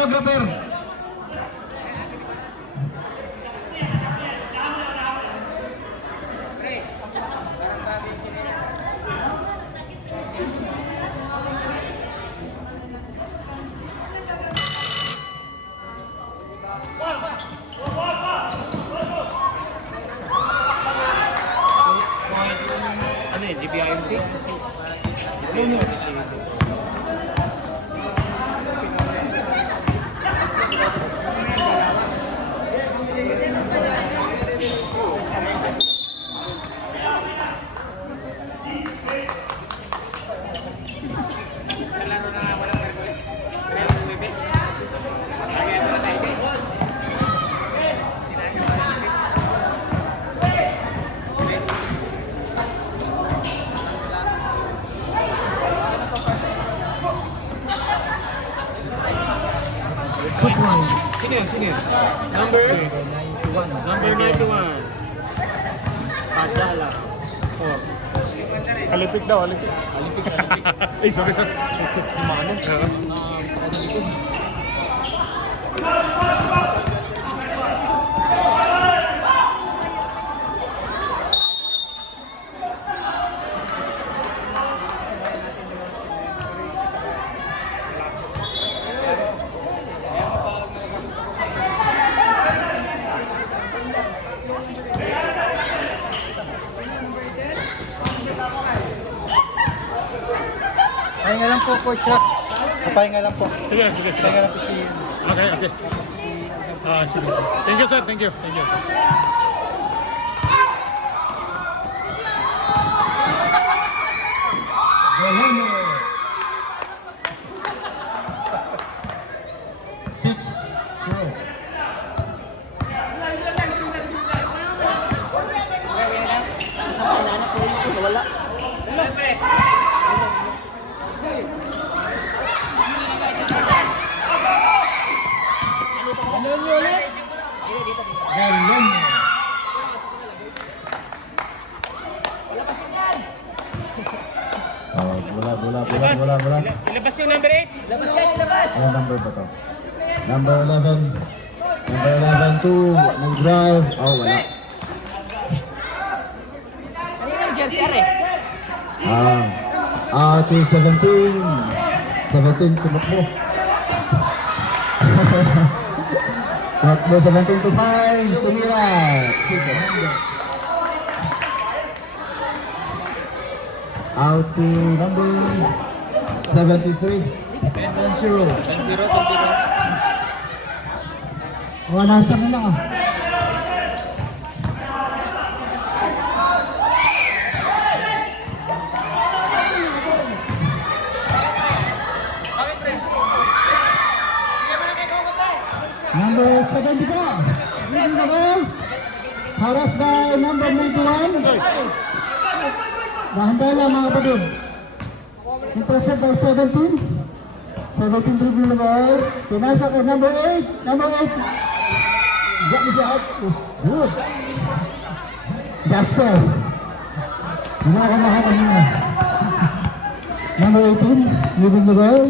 videographer. Ano eh, DBIMP? Sino yan? Sino yan? Number 91. Padala. Oh. Alipik daw, alipik. Alipik. Eh, sorry. Kumanan. Pahinga lang po, Coach Chuck. Pahinga lang po. Sige. Pahinga lang po si... Okay. Sige. Thank you, sir. Thank you. Galeno. 6-0. Wala. Galeno. Bola. Ilabas yung number 8. Ano number ba to? Number 11. Number 11 to nag-drive. Oh, wala. To 17. 17 tumakbo. Tumakbo 17 to 5. Tumira. Out to number 73. 10-0. Nasa na lang Number 75. Leading the ball. Harassed by number 91. Dahan-dahan lang mga kapatid. Intercepted by 17. 17 dribble the ball. Pinasa kay number 8. Number 8. Got me out. Good. Jasper. Nakakamahan kanina. Number 18. Leading the ball.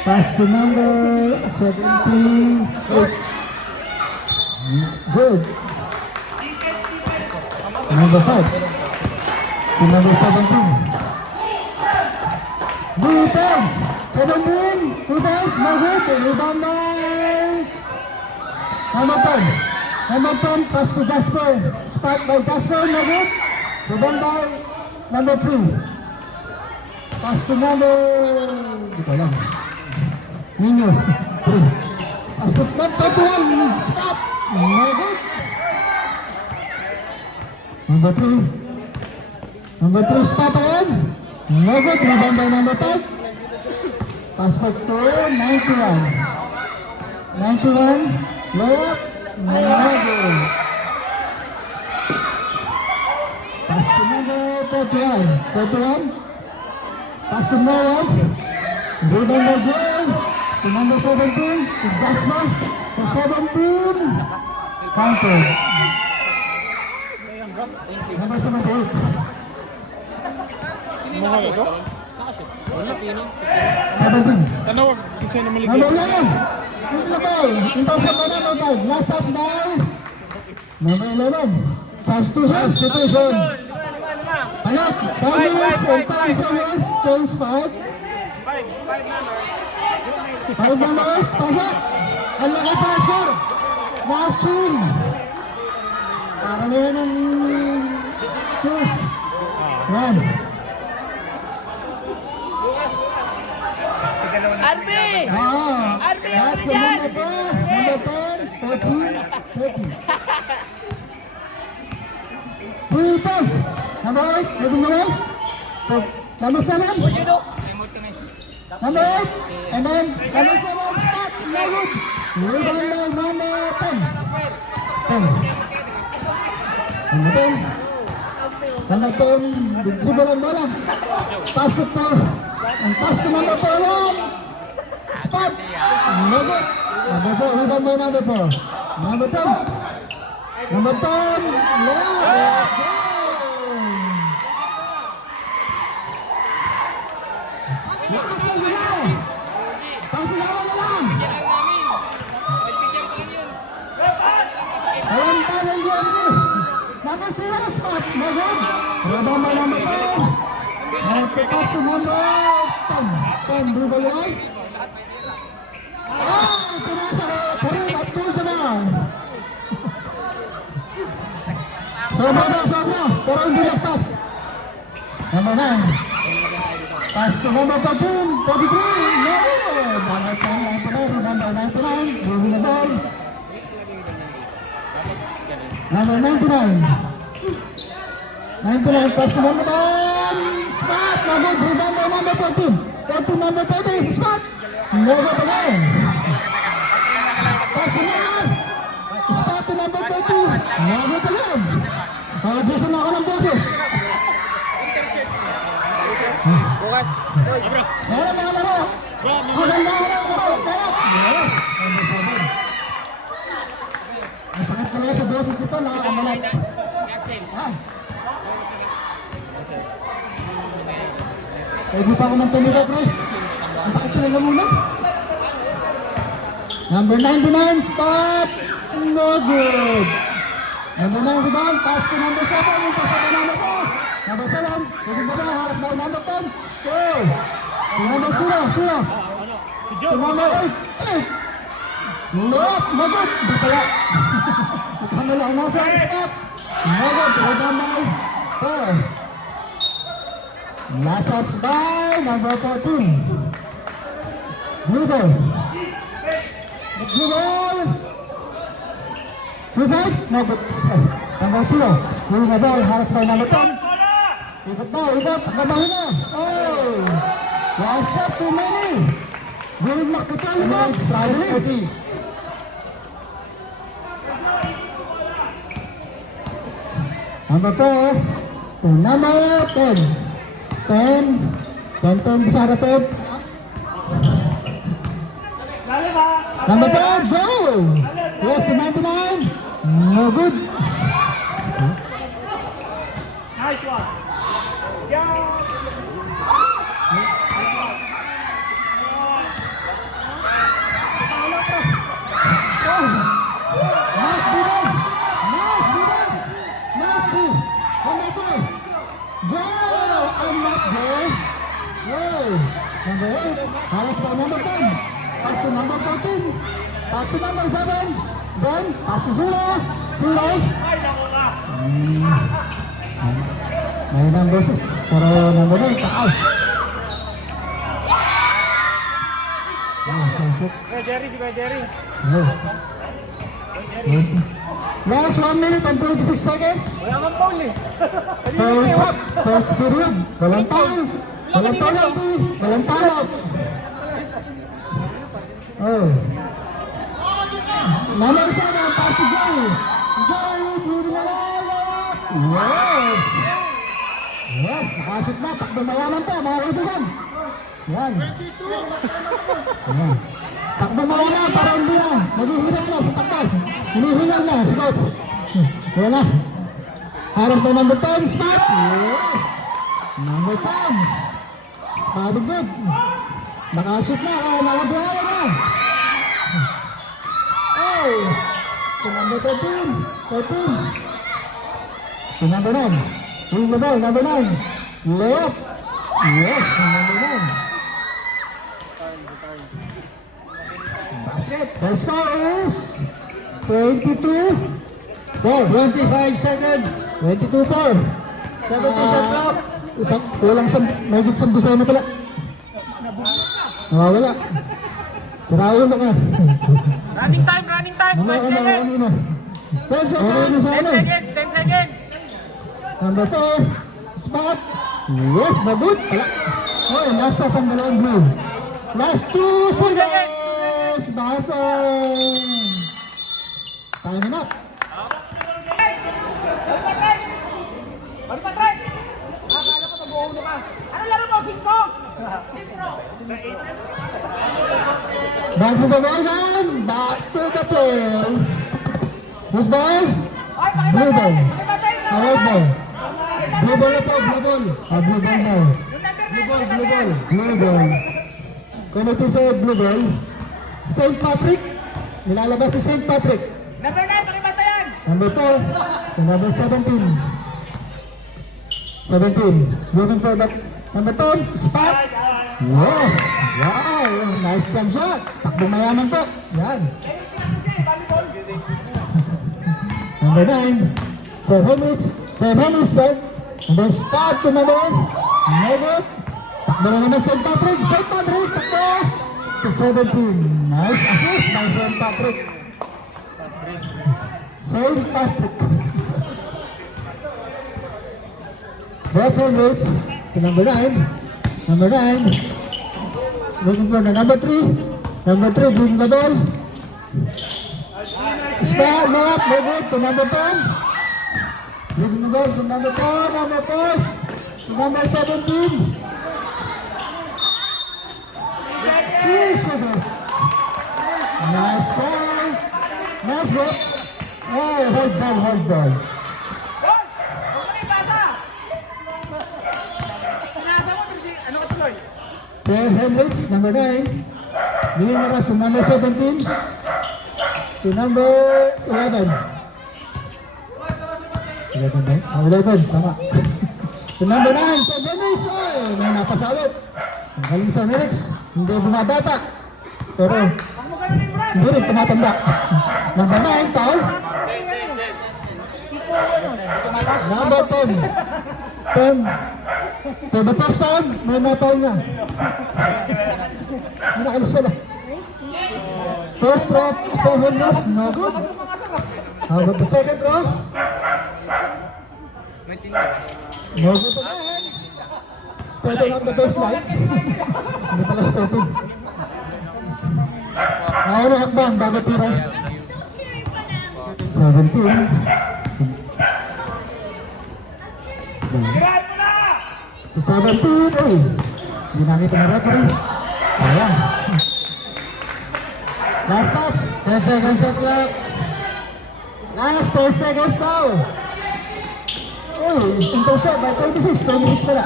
Pass to number 17. Good. Number 5. To number 17. Blue times. 17. 2 times. No good. Rebound by number 10. Number 10. Pass to Jasper. Start by Jasper. No good. Rebound by number 2. Pass to number... Di ko lang. Nino. 3. Pass to number 21. Stop. No good. Number 3. Number 3 stop again. No good. Rebound by number 5. Pass back to 91. 91. Low. No good. Pass to number 31. 31. Pass to Noah. Rebound by Joel. To number 17. To Jasper. To 17. Counter. Number 78. Mga ito? 17. Tanawag, isa na maligay. Number 11. Shoot the ball. In terms of number 5. Last touch by number 11. Substitution. Palit. 5 minutes and 10 seconds. Change 5. 5 numbers. Pasok. Ang laki pa ang score. Machine. Para na yan ang choose. Yan. Arby! Arby, That's the yan! number 10, 14, 13. 3 points. Number 8, moving away. Number 7. Number 8. And then number 7, stop. No good. Rebound by number 10. 10. Number 10. Number 10, dribble ang bola. Pass it to. Ang pass to number 4. Spot. No good. Number 4, rebound by number 4. Number 10. Number 10, Leo. Lakas ang Leo. Pasilawan na lang. Ayan pa ng UNC. Number 0, spot. No good. Rebound by number 4. Pass to number 10. 10, dribble right. Pinasa ko. Karim at puso na. Sobra. Pero hindi nagpas. Number 9. Pass to number 14. 43. No. Number 10, 99. Number 99. Moving the ball. Number 99. 99. Pass to number 10. Spot. Number 3. Number 14. 14. Number 30. Spot. No good again. Pass to number. Spot to number 30. No good again. Pag-abusan ako ng boses. Bukas. Meron mga laro. Maganda ka lang laro. Yes. Ang sakit talaga sa boses ito. Nakakamalat. Pwede pa ako ng tumigaw, pre. Ang sakit talaga muna. Number 99, spot. No good. Number 9 rebound, pass to number 7, yung pass to number 4. Number 7, pwede ba na, harap by number 10. Go. To number 0. To number 8. Look, no good. Di pala. Kamala, nasa ang spot. No good, rebound by 4. Last touch by number 14. Blue ball. Blue ball. Two guys, number 0. Moving the ball, harus by number 10. Ikot, kabahin na. Oh! One step too many. Willing makita yung box. Number 4 to number 10. 10 bisa dapat. Number 5, go! Yes, to 99. No good. Nice one. Number 8, harus by number 10. Pass to number 14. Pass to number 7. Then, pass to 0. May ibang beses. Pero number 9, taas. Jerry. Last 1 minute and 26 seconds. Wala kang foul eh. First period. Walang foul. Walang penalty. Walang foul. Oh. Number 7, pass to Joey. Joey, moving along. Yes. Yes, nakashoot na. Takbo mayaman to, mga kaibigan. Yan. Yan. Takbo mayaman para hindi na. Naghihingal na sa takbo. Hinihingal na si coach. Wala. Harap na number 10, spot. Yes. Number 10. Madugod. Nakashoot na. Nakabuhala na. Oh! To number 13. 13. To number 9. Number 9. Layup. Yes, to number 9. Basket. The score is 22. 25 seconds. 22-4. 7% clock. Kulang sa, may gitsang busa na pala. Nawawala. Siraulo ka. Running time, 5 seconds. 10 seconds. 10 seconds. Number 4. Spot. Yes, bagut. Oh, nasa sa dalawang blue. Last 2 seconds. Basong. Time up. Patay! Akala ko mag-uulo ka. Ano laro mo? 5? Back to the ball gun. Back to the play. Who's ball? Ay, Blue ball. pakipatay na! White ball. Blue ball na po, blue ball. Blue ball na. Yung number 9, Blue ball, blue pakipatay! ball. Blue ball. Committee sa blue ball. St. Patrick. Nilalabas si St. Patrick. Number 9, pakipatayan! Number 4. To number 17. 17. Looking for that. Number 10. Spot. Yes. Wow. Nice jump shot. Takbong mayaman po. Yan. Number 9. 7 minutes. 7 minutes start. And then spot to number 1. No good. Takbo na naman St. Patrick. St. Patrick. Takbo. To 17. Nice assist by St. Patrick. St. Patrick. Russell Rhodes to number 9. Number 9. Looking for the number 3. Number 3 doing the ball. Spot, layup, no good to number 10. Looking the ball to number 4, number 4. To number 17. 3 seconds. Nice ball. Nice work. Oh, hold ball, hold ball. Hoy! Huwag ka na ipasa! Pinasa mo, ano ka tuloy? Pierre Hendricks, number 9. Bigyan na rin sa number 17 to number 11. 11 ba? 11, tama. To number 9, Pierre Hendricks. Oh, may napasawit. Ang galing sa Hendricks. Hindi bumabata. Pero Huwag mo ganun yung brand! hindi rin tumatanda. Number 9, foul. Number 10. 10. For the first time, may napaw niya. May nakalis na. First throw, 7 minutes, no good. How about the second throw? No good again. Stepping on the baseline. Hindi pala stepping. Ayaw na hakbang, bago tira. 17. Tirahan mo na! 17, ay, ginamit ang referee. Ayan. Last touch, 10 seconds shot clock. Last 10 seconds now. Uy, intercept by 26, 20 minutes pala.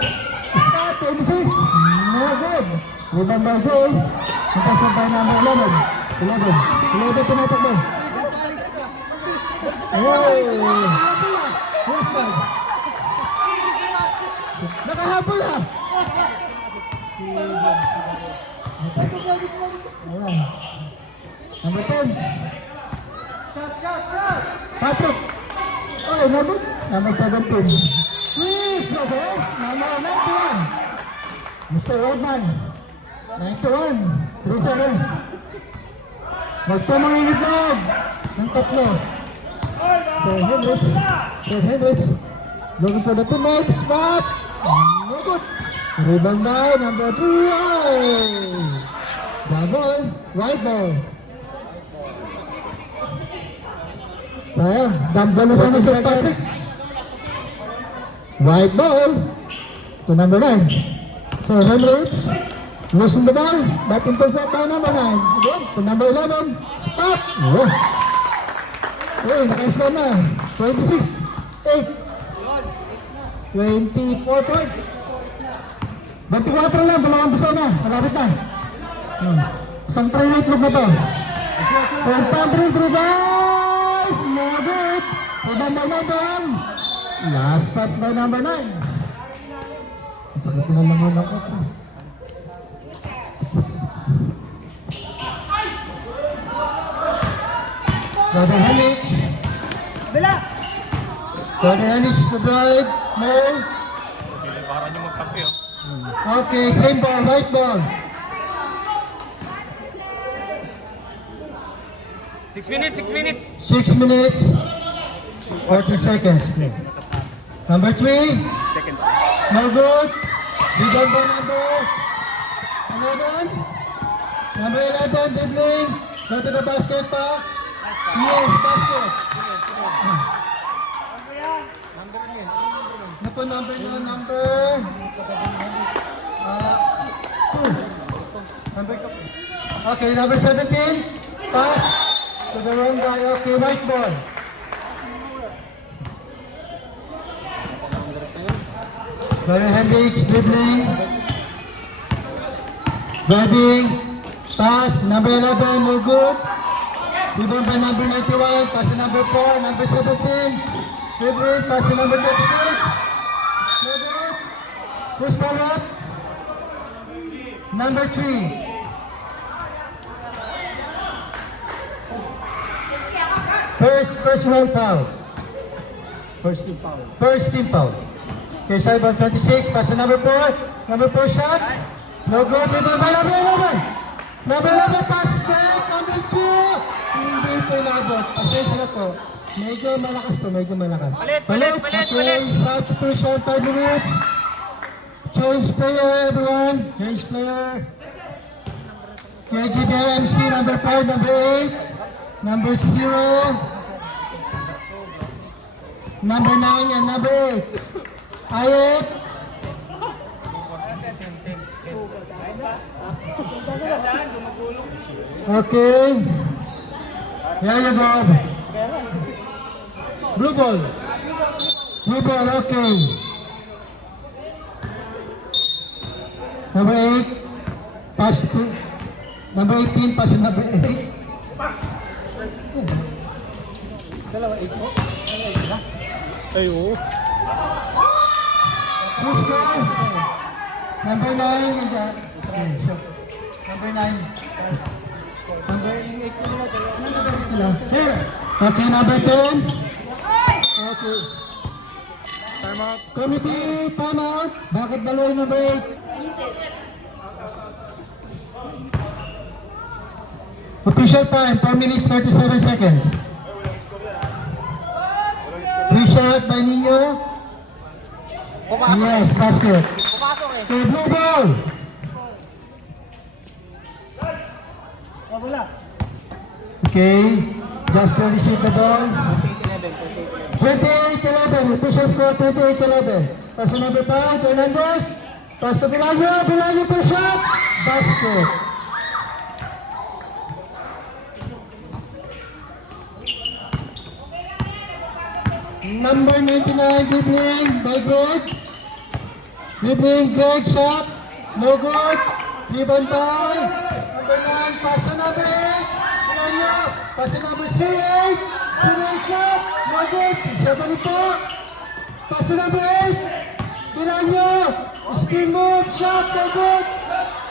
Start 26, no good. Rebound by Joy, intercept by number 11. 11 tumatakbo. Hey, yes, man. Nakahabol ha! Ayan. Number 10. Patrick. Oh, number 17. Please, Robert. Number 91. Mr. Rodman. 91. 3 seconds. Magpamangingitog ng tatlo. Sir Hendricks. Looking for the teammate. Spot. No good. Rebound by number 3. The ball. White ball. Sayang. Dumbbell na sana Sir Patrick. White ball. To number 9. Sir Hendricks. Losing the ball. But intercept by number 9. Again. To number 11. Spot. Yes. Uy, naka-score na. 26. 8. 24 points. 24 lang, dalawang bisa na. Malapit na. Isang try na itlog na to. Third country through guys! Nabit! Rebound by number 1. Last touch by number 9. Sakit na lang yun ako. Brother Henich. Bila! Brother Henich to drive. No. Para niyo magkape, Okay, same ball, right ball. 6 minutes, 6 minutes. 6 minutes, 40 seconds. Number 3. No good. Rebound by number 11. Number 11, dribbling. Go to the basket pass. Yes, basket. Ano po number nyo? Number 2. Okay, number 17. Pass to the wrong guy. Okay, white ball. Very Hendricks dribbling. Driving. Pass. Number 11. No good. Rebound by number 91. Pass to number 4. Number 17. Dribbling. Pass to number 36. No good. Who's foul? Number 3. First foul. First team foul. Okay, side ball 26, pass to number 4. Number 4 shot. No good. Rebound by number 11. Number 11 pass back. Number 2. Hindi po inabot. Pasensya na po. Medyo malakas po, medyo malakas. Palit. Okay, substitution 5 minutes. Change player everyone. Change player. KGBMC number 5, number 8. Number 0. Number 9 and number 8. Ayot. Okay. Here you go. Blue ball. Blue ball, okay. Number 8. Pass to. Number 18, pass to number 8. Dalawa 8 po. Ay, oo. Who's score? Number 9 and number 9. Number 8 ko nila. Sir. Okay, number 10. Okay. Time out. Committee, time out. Bakit dalawa yung number 8? Official time, 4 minutes 37 seconds. Free shot by Nino. Yes, basket. Okay, blue ball. Okay, just to receive the ball. 28-11, official score 28-11. Pass to number 5, Hernandez. Pass to Bilanyo for shot. Basket. Number 99, dribbling by Greg. Dribbling, Greg, shot. No good. Rebound by number 9, pass to number 8. Bilanyo. Pass to number 8. Shot. No good. 74. Pass to number 8. Bilanyo. Spin move. Shot. No good.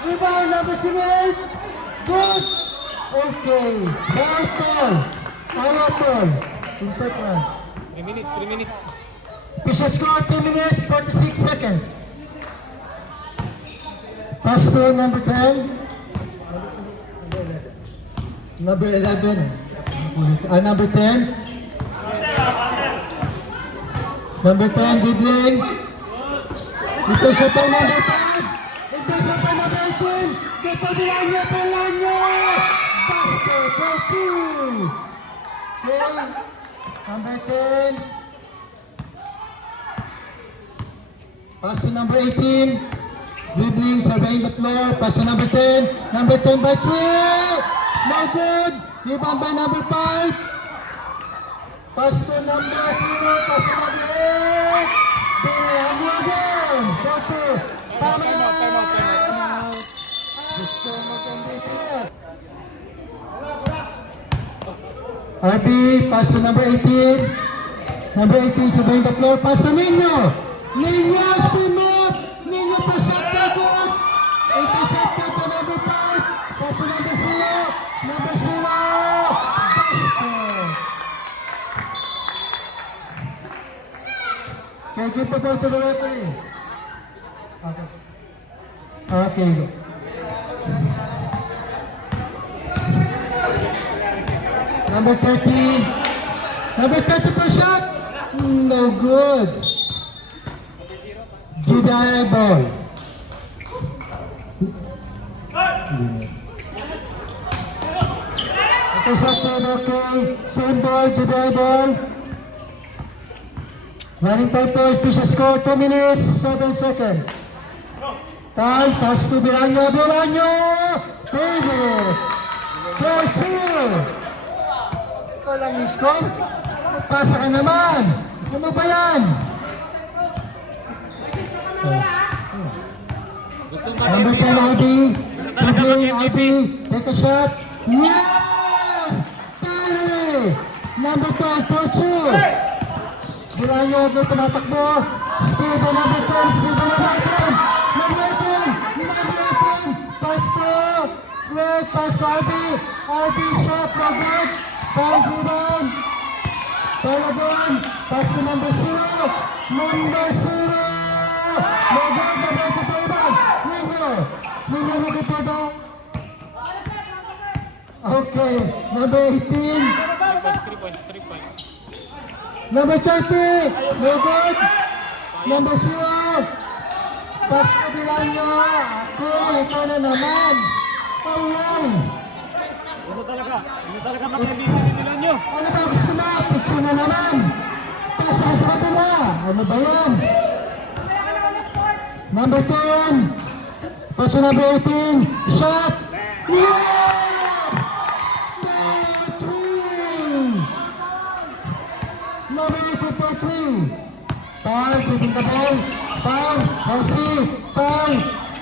Rebound number 8. Good. Okay. Ball. Our ball. Inside one. 3 minutes. Official score 2 minutes 46 seconds. Pass to number 10. Number 11. Number 10. Number 10 dribbling. Ito siya pa number 5. Ito siya pa number 18. Ito Bilanyo. Basket for 2. Okay. Number 10. Pass to number 18. Dribbling, surveying the floor. Pass to number 10. Number 10 by 3. No good. Rebound by number 5. Pass to number 0. Pass to number 8. Bilanyo again. 4-2. Gusto mo condition. RB, pass to number 18. Number 18, surveying the floor. Pass to Nino. Nino, spin move. Nino for shot taker. Intercept to number 5. Pass to number 0. Number 0. Basket. Can you give the ball to the referee? Okay. Okay, go. Number 30. Number 30 per shot. No good. Jedi ball. Ito shot team, okay. Same ball, Jedi ball. Running time for official score, 2 minutes, 7 seconds. Time, pass to Bilanyo. Bilanyo! Favorite. 4-2. Ito lang yung score. Pasa ka naman. Ano ba yan? Number 10, Albi. Albi. Take a shot. Yes! Tally! Number 12, 4-2. Bilanyo agad tumatakbo. Speed on number 10. Speed on number 10. Number 10. Number 10. Pass to. Great pass to Albi. Albi shot. No good. Foul rebound. Talagang, pass to number 0. Number 0. No good, no good to rebound. Nino. Nino no good rebound. Okay, number 18. 3 points. Number 30. No good. Number 0. Pass to Bilanyo. Ako, ikaw na naman. Ayan. Ano talaga mag-MVP ni Bilanyo? Ano ba gusto na? Picture na naman. Pasa sa kabila. Ano ba yan? Number 10. Paso number 18. Shot. Yeah! Number 3. Number 18 for 3. Foul. Taking the ball. Foul. Mercy. Foul.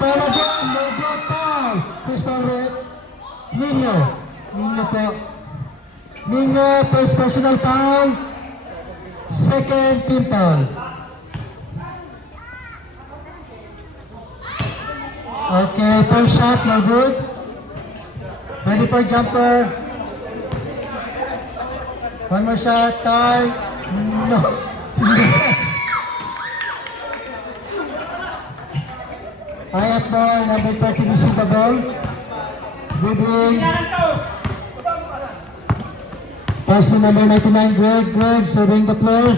Foul again. No good foul. Crystal Red. Nino. Nino po. Nino, first personal foul. Second team foul. Okay, first shot, no good. Ready for jumper. One more shot, tie. No. IF ball, number 30 receive the ball. Dribbling. Pass to number 99, Greg. Greg serving the floor.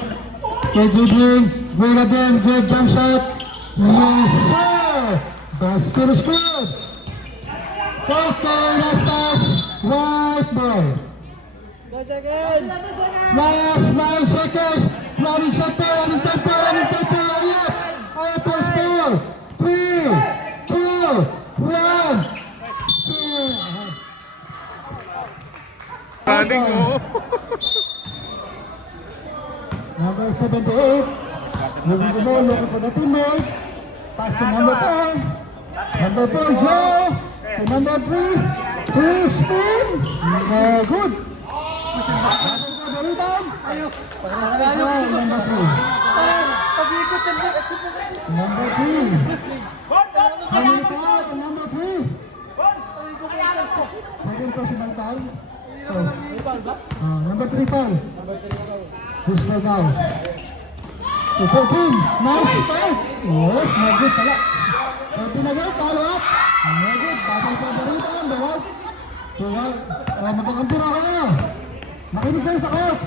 Okay, dribbling. Greg again. Greg jump shot. Yes, sir. Basket is good. Okay, last touch. White ball. Last 9 seconds. Running tempo. Running tempo. Running tempo. Yes. IF ball score. 3, 2, 1. Running mo. Number 78. Moving the ball, looking for the teammate. Pass to number 4. Number 4, Joe. To number 3. 2 spin. Good. The rebound. Number 3. Number 3. Number 3. Number 3. Second personal foul. Number 3 foul. Who's for foul? 14. Nice foul. Yes, no good pala. 14 again, follow up. No good. Battle for the rebound. The right. So, magkakampi na kayo. Makinig kayo sa coach.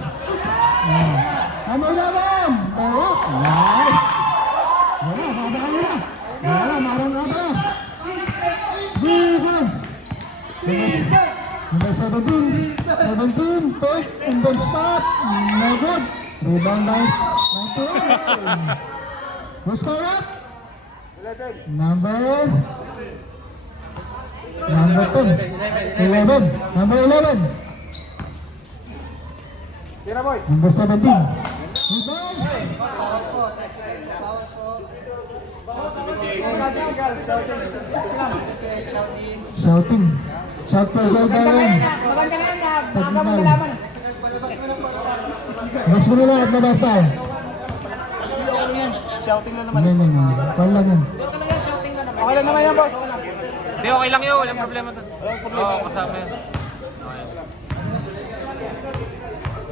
Ano ilaban? Bawak. Nice. Wala, mabaka nila. Wala, marang nga. Defense. Number 17. 17. Point. And then stop. No good. Rebound by 98. Who's for up? Number 10. 11. Number 11. Number 17. Rebound. Shouting. Shout for goal galing. Technical. Mas mo nila at labas tayo. Shouting na naman. Hindi. Kaya lang yan. Okay lang naman yan, boss. Okay lang. Hindi, okay lang yun. Walang problema doon. Oo, kasama yun.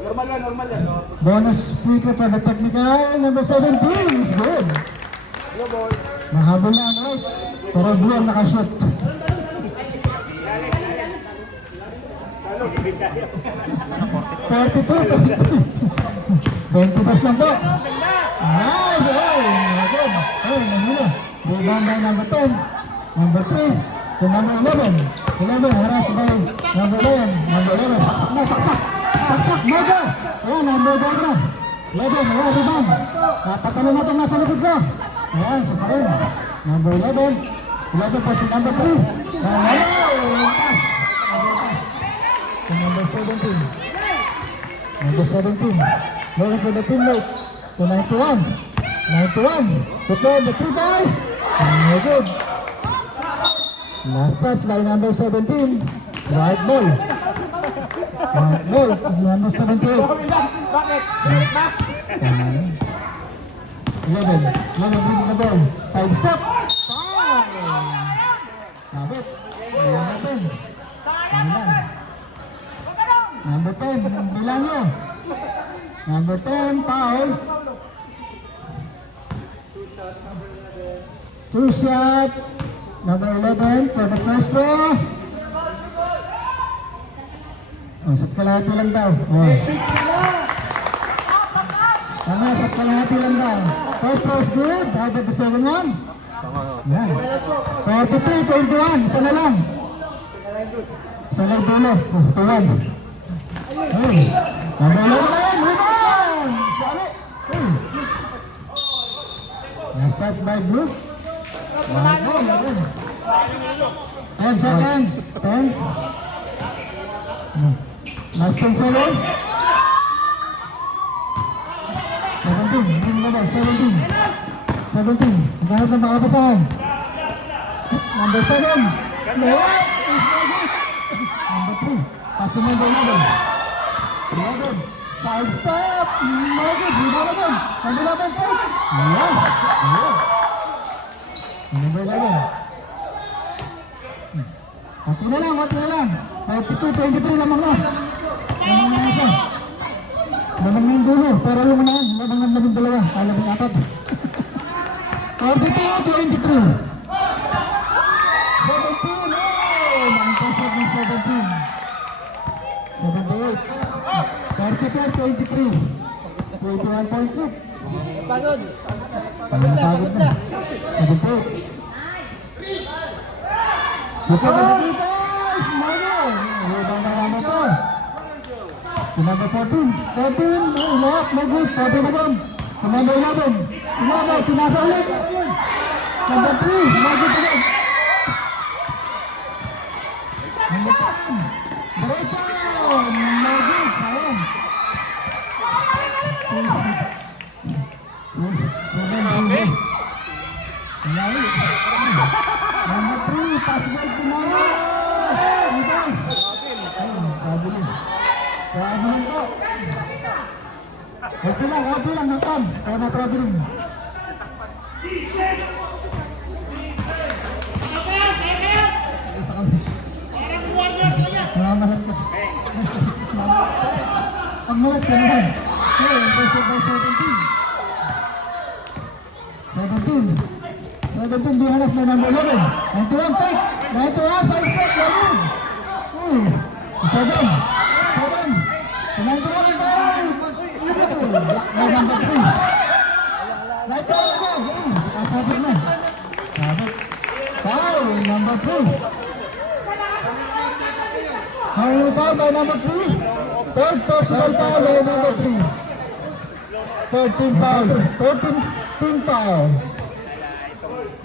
Normal yan, normal yan. Bonus free kick for the technical. Number 17 is good. Hello, boys. Mahabol na ang right. Pero blue ang nakashoot. 20 pas lang po. Nice! Good. Nangulo. Rebound by number 10. Number 3. To number 11. 11 harassed by number 11. Number 11. Saksak. Saksak. Mojo. Ayan, number 11 na. 11. Ayan, rebound. Napatalo na itong nasa likod ko. Ayan, sa parin. Number 11. 11 pa si number 3. Pass. To number 17. Number 17. Looking for the teammate. To 91. 91. To play the 3 guys. Very good. Last touch by number 17. Right ball. Right ball. Number 78. Bakit? 11. 11 bring the ball. Side step. Foul. Sabit. Number 10. Number 10. Bilang nyo. Number 10. Foul. 2 shot. Number 11 for the first throw. Oh, sa kalahati lang daw. Oh. Tama, sa kalahati lang daw. First throw is good. How about the second one? Yan. 43-21. Isa na lang. Isa lang dulo. Oh, 2-1. Hey. Number 11 na yan. Rebound! Sali. Hey. Last touch by Blue. 10 seconds. 10. Last 10 seconds. 17. Bring the ball. 17. 17. Magkano sa makapasahan? Number 7. Layup. Number 3. Pass to number 11. 11. Side step. Magod. Rebound again. Number 11. Yes. Yes. Number 11. Mati na lang. 42-23 lamang na. Lamang na ito. Lamang na yung dulo. Pero yung unahan, lamang na 12. Lamang 4. 42-23. 17. Oh! Nangkasap ng 17. 78. 34-23. 21 point shoot. Pagod. Pagod na. 78. Ito ba sa guys? Mano! Rebound na naman ito. Number 14. 14. Lock. No good. 14 again. Number 11. Number. Tinasa ulit. Number 3. No good again. Number 10. Diretso. No good. Sayang. Number 3, pass by to Mano. Traveling po. Okay lang, Nathan. Kaya na traveling. Mamahat ka. Ang malat ka naman. Okay, impressive by 17. 17 behind us by number 11. 91 take. 91 side step. Lagun. 7. 91 five. Block by number 3. Right to go. Sabit na. Sabit. Foul. Number 3. Foul by number 3. Third personal foul by number 3. 13 foul. 13 team foul.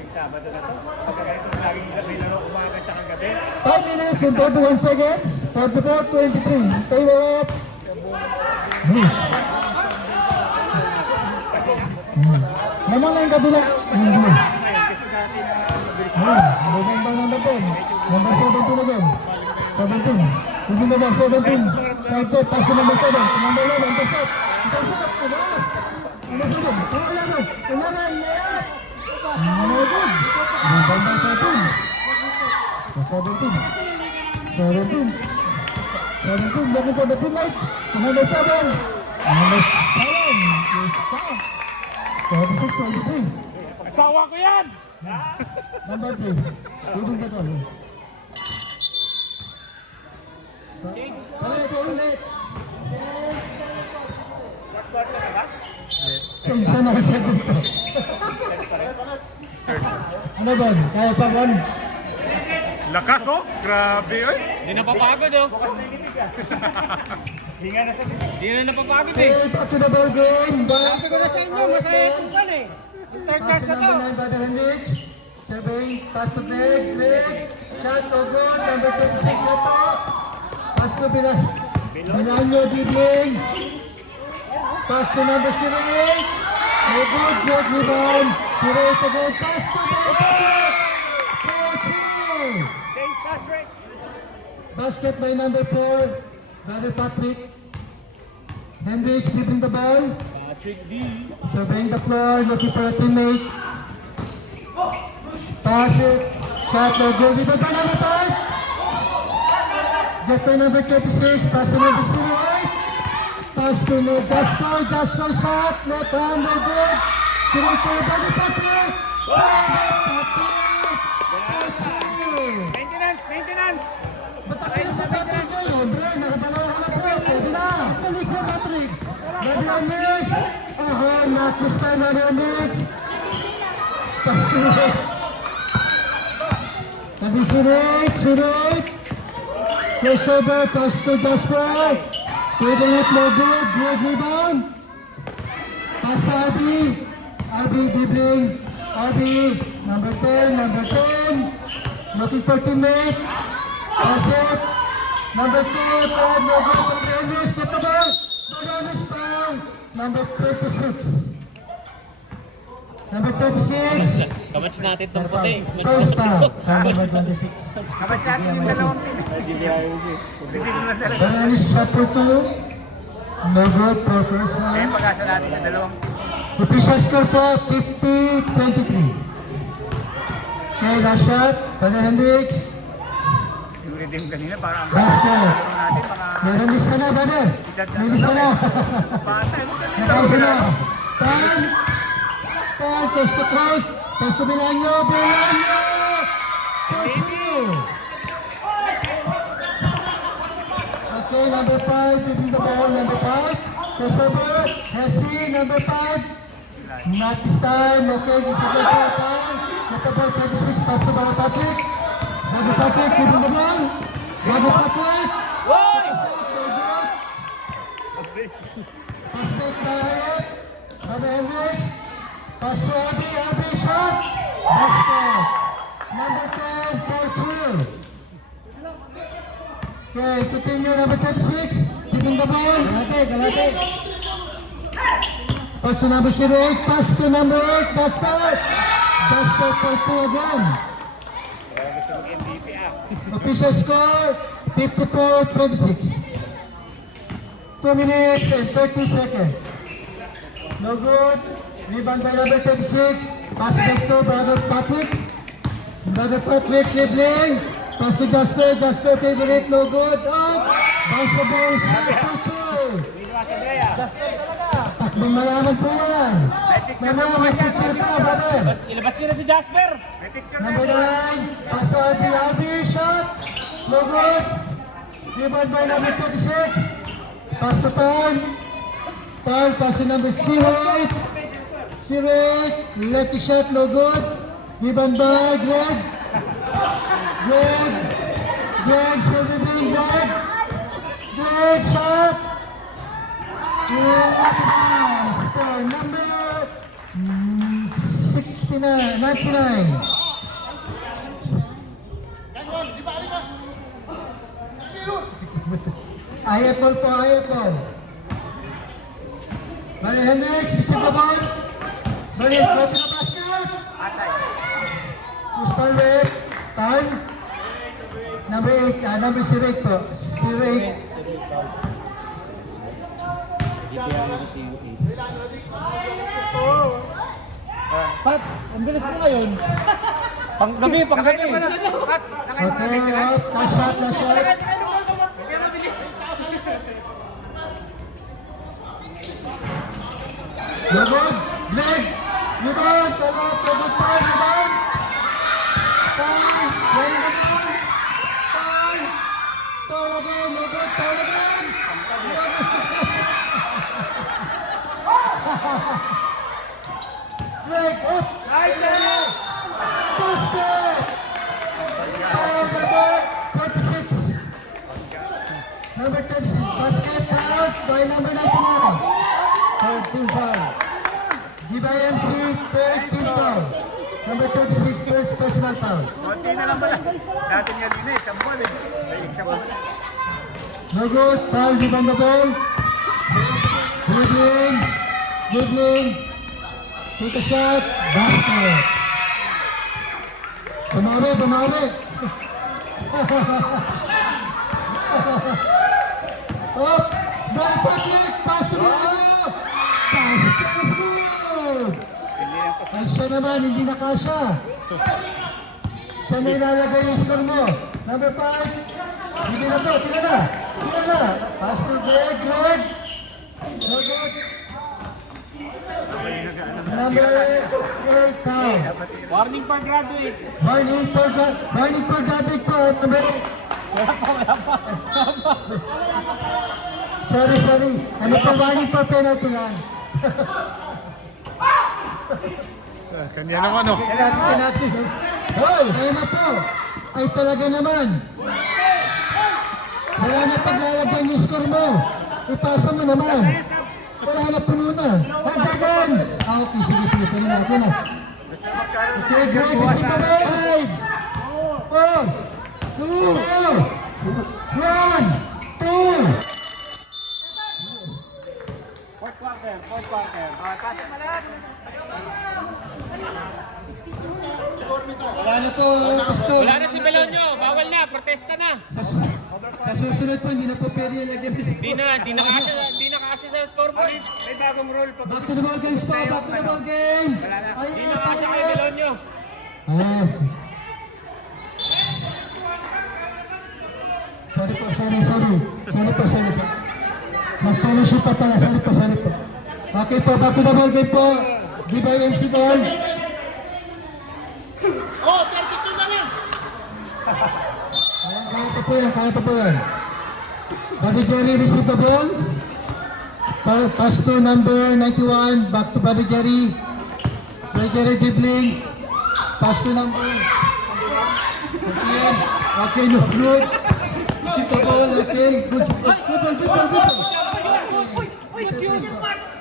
Sabado na to. Pagkaganito laging nilaro umaga at saka gabi. 5 minutes and 31 seconds. 44-23. Stay up. Naman lang yung kabila. bilis. Rebound by number 10. Number 17 again. 17. Within the box, 17. Side check, pass to number 7. Number 11, intercept. Intercept, yes. Number 7. Oh, 11. 11, yeah. Number 10. Rebound by 13. 17. 17. 17. Looking for the teammate. Number 7. Number 7. Yes, count. 26-23. Asawa ko yan! Number 3. Leading the ball. Ulit. Change na naman siya dito. Ano ba? Kaya pa ba? Lakas oh! Grabe oy! Hindi napapagod oh. Hinga na sa bibig. Hindi na napapagod eh. Okay, back to the ball game. Sabi ko na sa inyo, masaya itong kan eh. Yung third class na to. Number 9, Brother Henrich. 7, pass to Greg. Greg, shot to good. Number 26, Neto. Pass to Bilanyo, Dibling. Pass to number 08. No good, great rebound. 08 again. Pass to Patrick. 4-2. St. Patrick. Basket by number 4, Brother Patrick. Henrich dribbling the ball. Patrick D. Surveying the floor, looking for a teammate. Pass it. Shot no good. Rebound by number 5. Get by number 36. Pass to number 08. Pass to Jasper. Jasper shot. Left hand, no good. Shooting for Brother Patrick. Brother Patrick. Maintenance, maintenance. Matakilas na Patrick yun. Bro, nakadalawa ka lang po. Pwede na. Alis na Patrick. Brother Henrich. Aha, not this time, Brother Henrich. Sabi Surik. Close over, pass to Jasper. Table it, no good. Good rebound. Pass to RB. RB dribbling. RB, number 10. Looking for teammate. Pass it. Number 2, no good from Henrich. Get the ball. Balonis foul. Number 36. Number 36. Kamats natin itong puti. First foul. Number 26. Kapag sa atin yung dalawang team. Balonis chapter 2. No good for first Eh, round. pag-asa natin sa dalawang team. Official score po, 50-23. Okay, last shot. Brother Henrich. Yung redeem kanina, parang ang Basket. natin, mga Meron isa na, brother. May isa na. bata. Ano ka nito? Nakaisa na. Time. Coast to coast. Coast to Bilanyo. Bilanyo! 4-2. Okay, number 5. Taking the ball. Number 5. Crossover. Hesse, number 5. Not this time. Okay, this is the foul time. Get the ball. 26. Pass to Brother Patrick. Brother Patrick taking the ball. Brother Patrick. Hoy! Shot, no good. Pass back by Hayat. Brother Henrich. Pass to RB shot. Basket. Number 10, 4-2. Okay, continue number 36. Taking the ball. Galate. Pass to number 08. Pass to number 8. Jasper. Jasper for 2 again. Kaya gusto mag-MVP Official score, 54-26. 2 minutes and 30 seconds. No good. Rebound by number 36. Pass back to Brother Patrick. Brother Patrick dribbling. Pass to Jasper. Jasper favorite. No good. Out. Bounce the ball. Shot to 2. Takbong malaman po yan. Mamaya may picture pa, brother. Ilabas nyo na si Jasper! May picture Number 9. Pass to RB. Shot. No good. Rebound by number 26. Pass to Tom. Tom. Pass to number 08. 08. Lefty shot. No good. Rebound by Greg. Greg still dribbling. Greg shot. Score number 99. Ayatol po, Ayatol. Brother Henrich, receive the ball. Brother, go to the basket. Atay. Crystal Rick. Time. Number 8. Number si Rick po. Si Rick. Pat, ang bilis mo ngayon. Panggabi. Pat, nakay mga Okay, veterans. up. Last shot, last shot. Good. Greg. Rebound. Tagot. Tagot pa. Rebound. Time. Ready na naman. Time. Foul again. No good. Foul again. Greg. Up. Basket. Foul number 36. Number 36. Basket out by number 99. Third team foul. GBMC, third team foul. Number 36, first personal foul. Konti na lang pala. Sa atin yan yun eh, 10 eh. Balik sa ball. No good, foul, rebound the ball. Dribbling, dribbling. Take a shot, basket. Bumari, bumari. Up, ball Patrick, pass to Milano. Basket is good. Ay siya naman, hindi nakasya. Siya na ilalagay yung score mo. Number 5. Hindi na po, tira na. Tira na. Pass to Greg, Greg. No good. Number 8 now. Warning for graduate. Warning for graduate po. Number 8. Sorry. Ano po warning for penalty lang? Kanya naman, oh. Penalty natin. Hoy, ayun na po. Ay talaga naman. Wala na paglalagyan yung score mo. Ipasa mo naman. Wala na puno na. 1 seconds. Okay, sige. Pwede na. Okay, Greg, isip ka ba? 5, 4, 2, 1, 2. Pasok na lahat. Wala na po, Pistol. Wala na si Melonio. Bawal na. Protesta na. Sa susunod po, hindi na po pwede yung lagyan ng score. Di na kasya sa scoreboard. May bagong rule pag Back to the ball game, Spa. Back to the ball game. Ay, Di na kasya kay Melonio. Ah. Sorry po. Mag-fellowship pa pala. Sorry po. Okay po, back to the ball game po. Di ba yung MC ball? Oh, 32 na lang. Kaya pa po yan. Buddy Jerry receive the ball. Pass to number 91. Back to Buddy Jerry. Buddy Jerry dribbling. Pass to number. Okay, no good. Receive the ball. Okay, good ball.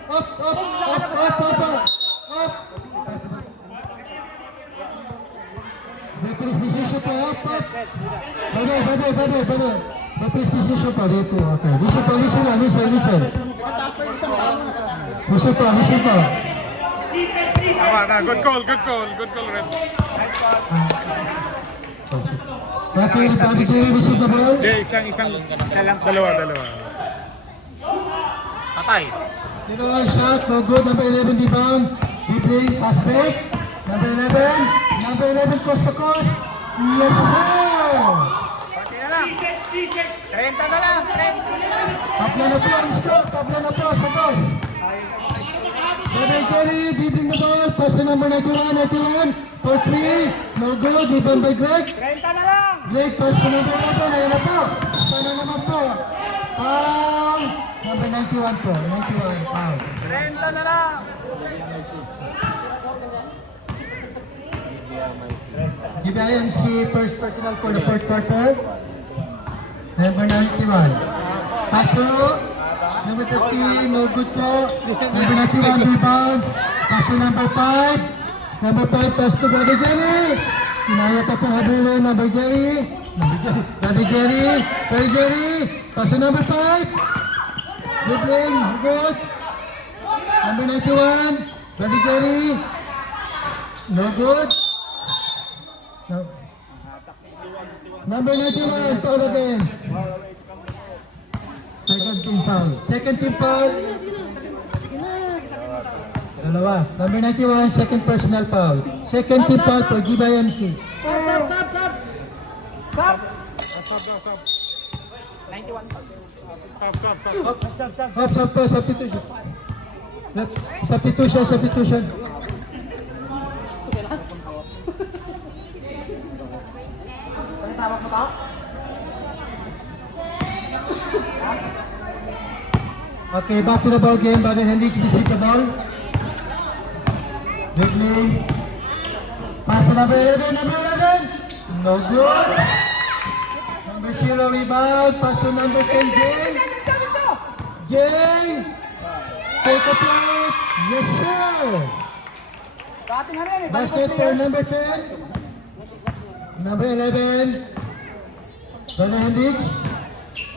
Up. Referee's decision po, up. Bade. Referee's decision po, dito. Okay, listen po. Listen po. Tama na. Good call, Red. Okay, Buddy Jerry receive the ball. Hindi, isang. Dalawa. Patay. Shot, no good. Number 11 rebound. Dribbling, pass break. Number 11 coast to coast. Yes, sir! Konti na lang. 30 na lang. Tabla na po ang score. Sa coast. Buddy Jerry dribbling the ball. Pass to number 91. For 3. No good. Rebound by Greg. 30 na lang. Greg, pass to number 11. Ayun na po. Sana naman po. Number 91 po. 91. Foul. 30 na lang. GBIMC first personal for the fourth quarter. Number 91. Paso. Number 15. No good po. Number 91 rebound. Paso number 5. Number 5 pass to Buddy Jerry. Kinaya pa po habulin. Number Jerry. Buddy Jerry. Paso number 5. Dribbling. Good. Number 91. Buddy Jerry. No good. No. Number 91, foul again. Second team foul. Second team foul. Dalawa. Number 91, second personal foul. Second team foul for Giba MC. Stop po, substitution. Substitution. Okay, back to the ball game. Brother Hendricks receive the ball. Dribbling. Pass to number 11. No good. Number 0 rebound. Pass to number 10, Jay. Jay. Take a play. Yes, sir. Basket for number 10. Number 11. Brother Hendricks.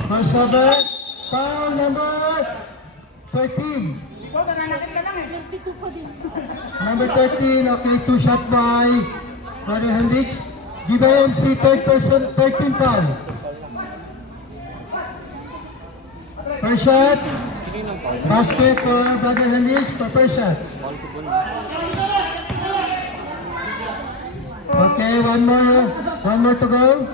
First over. Foul number 13. Number 13, okay, 2 shot by Brother Hendricks. Giba MC, third person, 13 foul. First shot. Basket for Brother Hendricks for first shot. Okay, one more to go.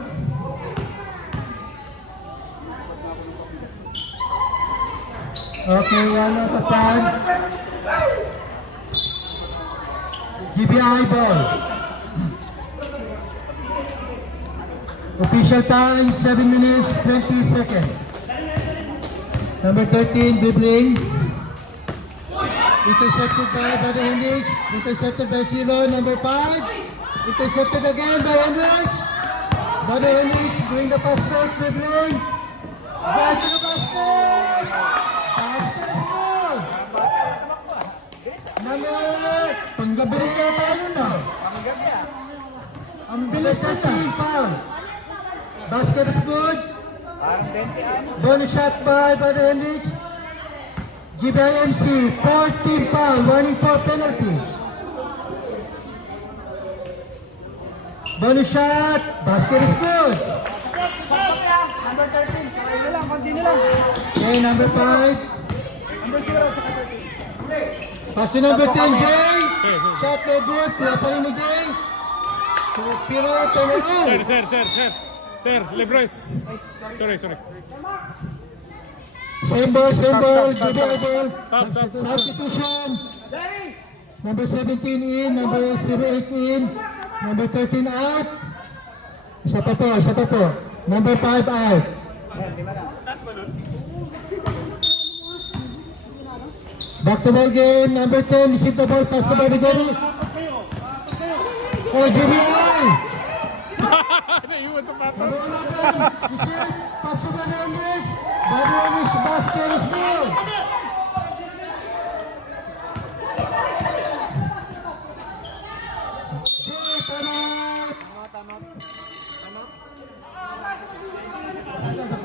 Okay, 1 out of 5. GBI ball. Official time 7 minutes 20 seconds. Number 13 dribbling. Intercepted by Brother Hendricks. Intercepted by 0. Number 5. Intercepted again by Hendricks. Brother Hendricks doing the pass break dribbling. Back to the basket. Number, panggabilis na tayo na. Ang bilis na team foul. Basket is good. Bonus shot by Brother Hendricks. GBIMC, 4 foul, warning for penalty. Bonus shot, basket is good. Number 13. Continue lang. Okay, number 5. Number 0 sa 13. Pass to number 10, Jay. Shot no good. Kuha pa rin ni Jay. Pero turn around. Sir, Lebroy. Sorry. Same ball. Stop. Substitution. Number 17 in, number 08 in, number 13 out. Isa pa po. Number 5 out. Back to ball game, number 10, receive the ball, pass to by Bigari. Oh, GBI! Naiwan sa patas. Number 11, receive, pass to by Hendricks. Body Hendricks, basket is good. Okay, time out.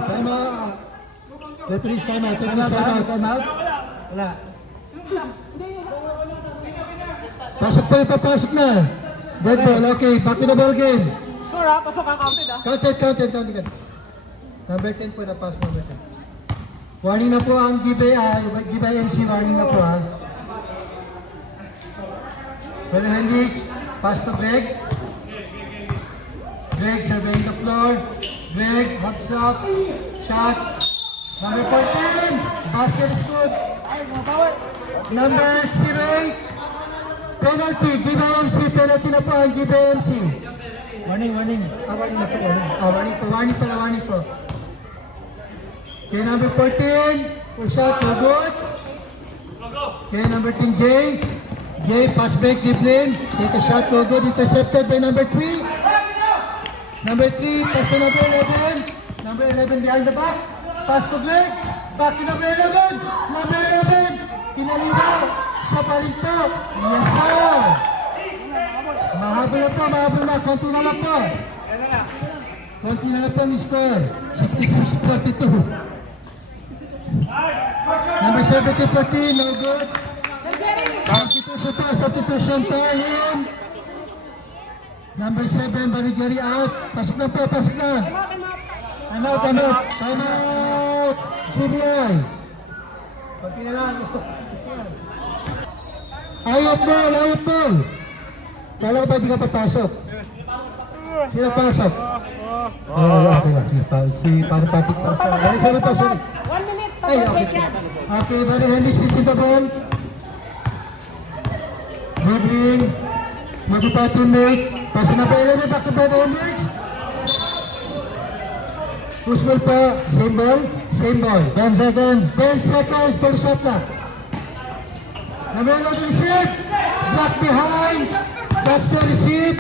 Time out. Referee's time out. Wala. Papasok na. Dead ball, okay. Back to the ball game. Score ha, pasok ha, counted ha. Counted. Number 10 po na pass number 10. Warning na po ang Giba MC, warning na po ha. Brother Hendricks, pass to Greg. Greg surveying the floor. Greg, hops up, shot. Number 14, basket is good. Number 08, penalty, GBMC, penalty na po ang GBMC. Warning. Warning po. Okay, number 14, push shot, no good. Okay, number 10, Jay, pass break, dribbling, take a shot, no good, intercepted by number 3. Number 3, pass to number 11. Number 11 behind the back. Pass to Greg. Back to number 11. Number 11. Kinaliwa. Siya pa rin po. Yes, sir. Mahabol na. Konti na lang po. Ang score. 66-42. Number 70-14. No good. Substitution po. Substitution time. Number 7, Barigeri out. Pasok na po, pasok na. Time out, time out. Time out. GBI. Kunti na lang. Ayot ball, ayot ball. Kala ko ba di ka papasok? Sino pasok? Okay lang. Si Patrick pasok. Sorry pa, sorry. 1 minute, Ay, okay. Okay, bali, Henry, sisi the ball. Dribbling. Mag-ipa teammate. Pasok na pa ilan back to back Henry. Push ball pa. Same ball. Same ball. 10 seconds. 10 seconds for the shot clock. Number 11 receive. Block behind. That's the receive.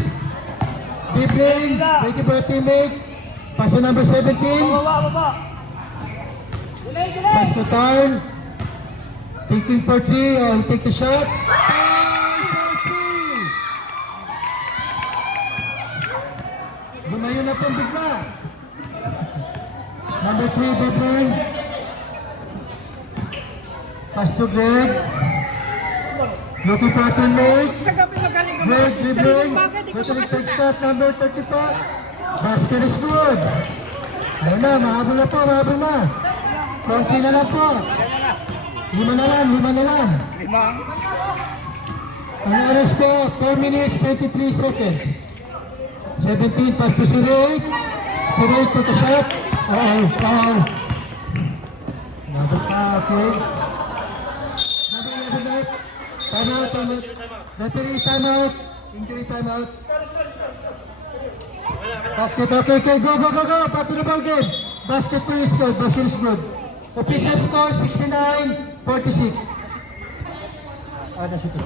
Dribbling. Waiting for a teammate. Pass to number 17. Pass to turn. Taking for 3. Oh, he take the shot. Lumayo na pong bigla. Number 3, dribbling. Pass to Greg. Looking for a teammate. Sa gabi magaling ka Greg dribbling. Bakit di ka Looking makasal for shot number 34. Basket is good. Ayun na, mahabol na po, mahabol na. Konti na lang po. 5 na lang, 5 na lang. Ang oras po, 4 minutes, 23 seconds. 17, pass to Sirate. Sirate to the shot. Uh-oh. Nabot pa, okay. Number 11 out. Time out, time out. Referee, time out. Injury time out. Basket, okay, go. Back to the ball game. Basket po is good, basket is good. Official score, 69-46. That's it.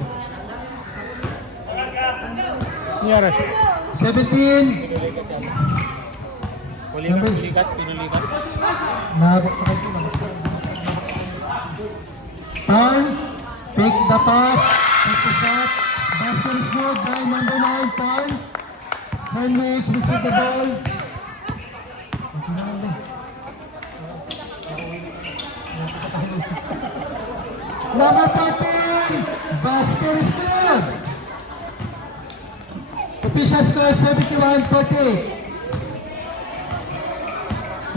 Nangyari. 17. Pinulikat. Nabot sa kanto. Turn. Pick the pass. Pick the shot. Basket is good by number 9. Turn. 10 minutes. Receive the ball. Number 14. Basket is good. Official score 71-48.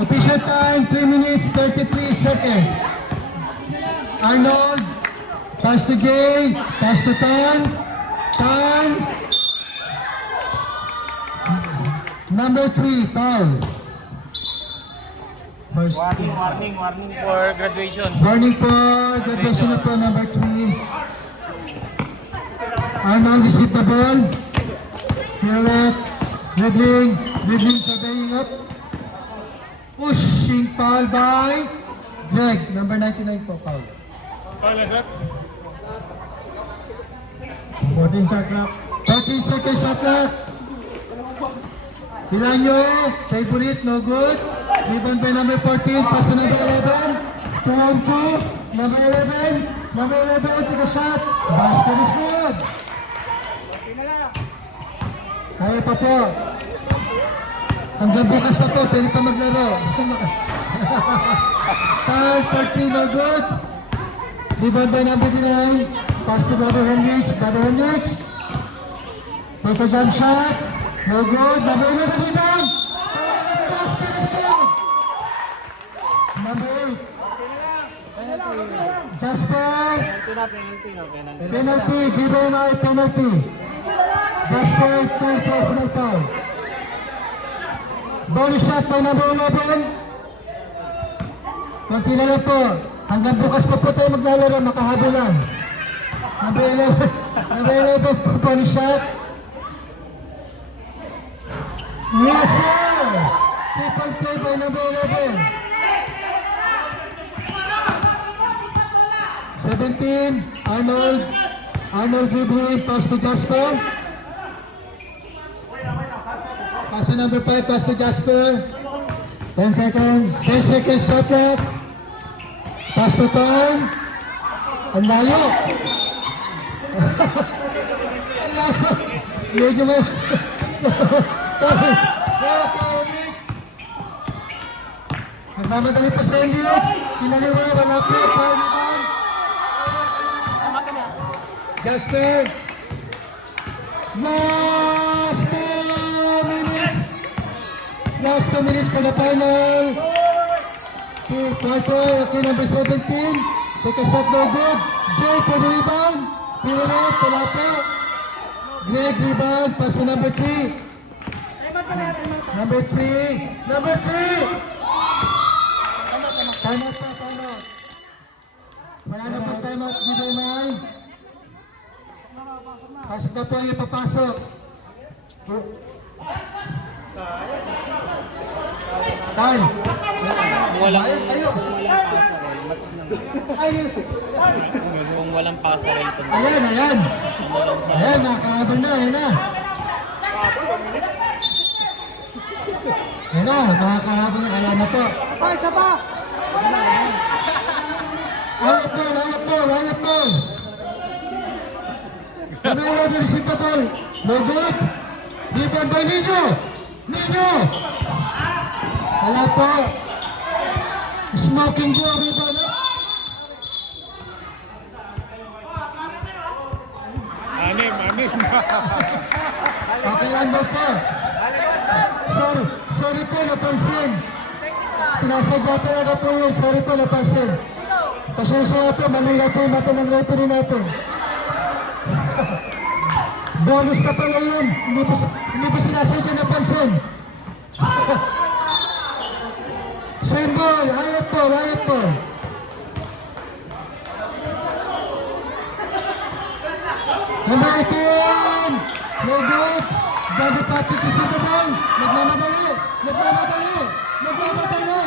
Official time 3 minutes 33 seconds. Arnold, pass to Jay, pass to Tan. Number 3, foul. First, Warning for graduation. warning for graduation na po, number 3. Arnold receive the ball. Pirouette, dribbling, surveying up. Pushing foul by Greg, number 99 po, foul. Paano, sir? 14 shot clock. 14 seconds shot clock. Pilanyo, favorite, no good. Rebound by number 14, pass to number 11. 2-2, number 11. Number 11, take a shot. Basket is good. Kaya pa po. Hanggang bukas pa po, pwede pa maglaro. Foul for 3, no good. Rebound by number 9. Pass to Brother Henrich. Take a jump shot. No good. Number 11 rebound. Basket is good. Number 8. Jasper. Penalty. GBMI penalty. Jasper, 2 personal foul. Bonus shot by number 11. Konti na lang po. Hanggang bukas pa po tayo maglalaro, makahabol lang. Number 11. Number 11, bonus shot. Yes, sir! Triple play by number 11. 17, Arnold dribbling, pass to Jasper. Pass to number 5, pass to Jasper. 10 seconds shot clock. Pass to Tom. Ang layo. Ang layo. Medyo mas... Nagmamadali pa sa English. Pinaliwa, wala po. Jasper. Last ball. last 2 minutes for the final. Quarter, okay, number 17. Take a shot, no good. Jay for the rebound. Pirouette, wala po. Greg, rebound. Pass to number 3. Number 3. Number 3. Time out pa, time out. Wala na po time out, di ba man? Pasok na po yung papasok. Time. Ayun, ayun. Ayun. Kung walang pasa rin ito. Ayan, ayan. Ayan, nakahabol na, ayan na. Ayan na, nakakahabol na, ayan na po. Isa pa! Ayun po, ayun po, ayun po. Pamela ng Sintapol. No good. Rebound by Nino. Nino. Wala po. Smoking go, rebound. Anim. Okay lang daw po. Sorry po, napansin. Sinasadya talaga po yun. Sorry po, napansin. Pasensya po, mali na po yung mata ng referee natin. Bonus na pala yun. Hindi po sinasadya napansin. Same ball. Ayot po, ayot po. Number 18! No good! Daddy Patrick is in the ball! Nagmamadali! Nagmamadali! Nagmamadali!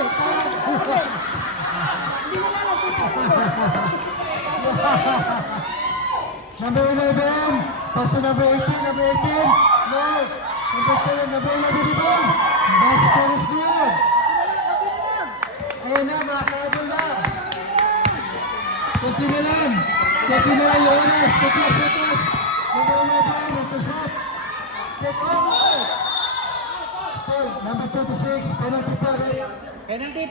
Number 11! Pass to number 18! Number 18! No! Number 7! Number 11 rebound! Basket is good! Ayun na, makakabol na! Kunti na lang! Kunti na lang yung oras! Tuklas! Number 11, ito shot. Take over. Foul, number 26, penalty pa. Penalty!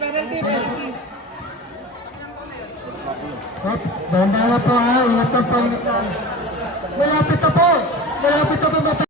Banda na po ha, ingat po, ingat. Malapit na po.